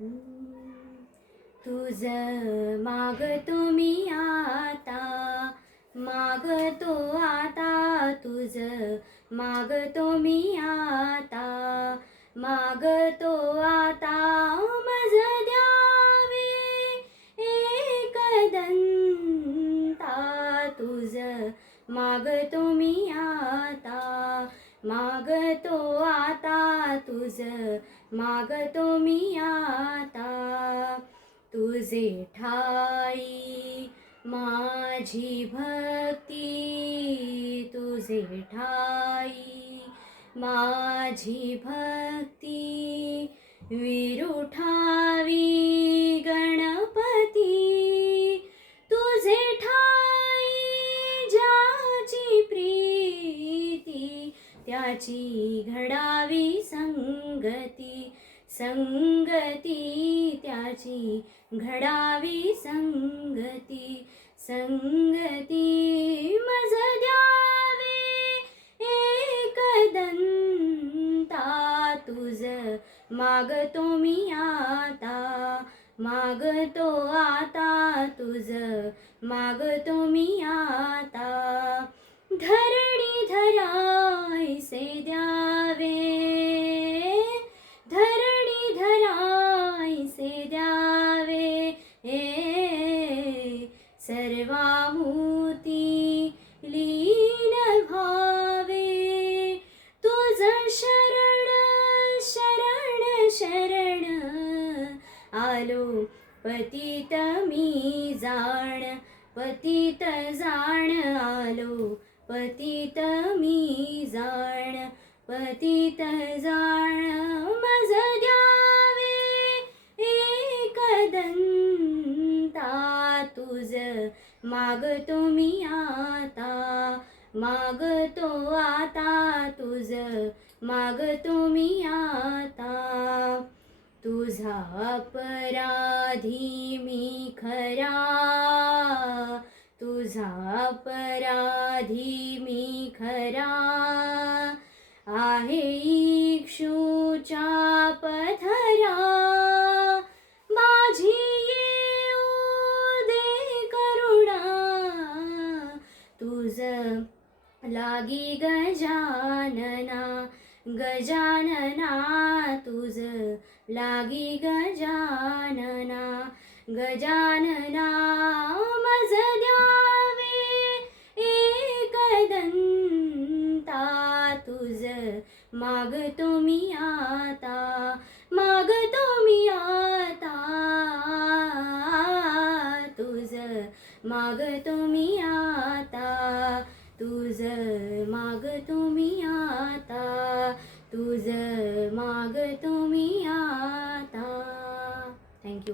तुझ मागतो मी आता, मागतो आता, तुझ मागतो मी आता, मागतो आता, मज द्यावे एकदंता, तुझ मागतो मी आता, मागतो आता, तुझ मागतो मी आता, तुझे ठाई माझी भक्ती, तुझे ठाई माझी भक्ती, विरुठावी गणपती, तुझे ठाई ज्याची प्रीती, त्याची घडावी संगती, संगती त्याची घडावी संगती, संगती मज द्यावे एकदंता, तुझ मागतो मी आता, मागतो आता, तुझ मागतो मी आता, धरणी धरायसे द्यावे, धरणी धरायसे द्यावे, सर्वाहुती लीन भावे, तुझ शरण शरण शरण आलो, पतित मी जाण, पतित जाण आलो, पतित मी जाण, पतित जाण, मज द्यावे एकदंता, तुझ मागतो मी आता, मागतो आता, तुझ मागतो मी आता, तुझा अपराधी मी खरा, तुझा अपराधी मी खरा, आहे इक्षुच्या पथरा, माझी येऊ दे करुणा, तुझ लागी गजानना, गजानना, तुझ लागी गजानना, गजानना, मज द्यावे एकदंता, तुझ मागतो मी आता, मागतो मी आता, तुझ मागतो मी आता, तुझ मागतो मी आता, तुझ मागतो मी आता.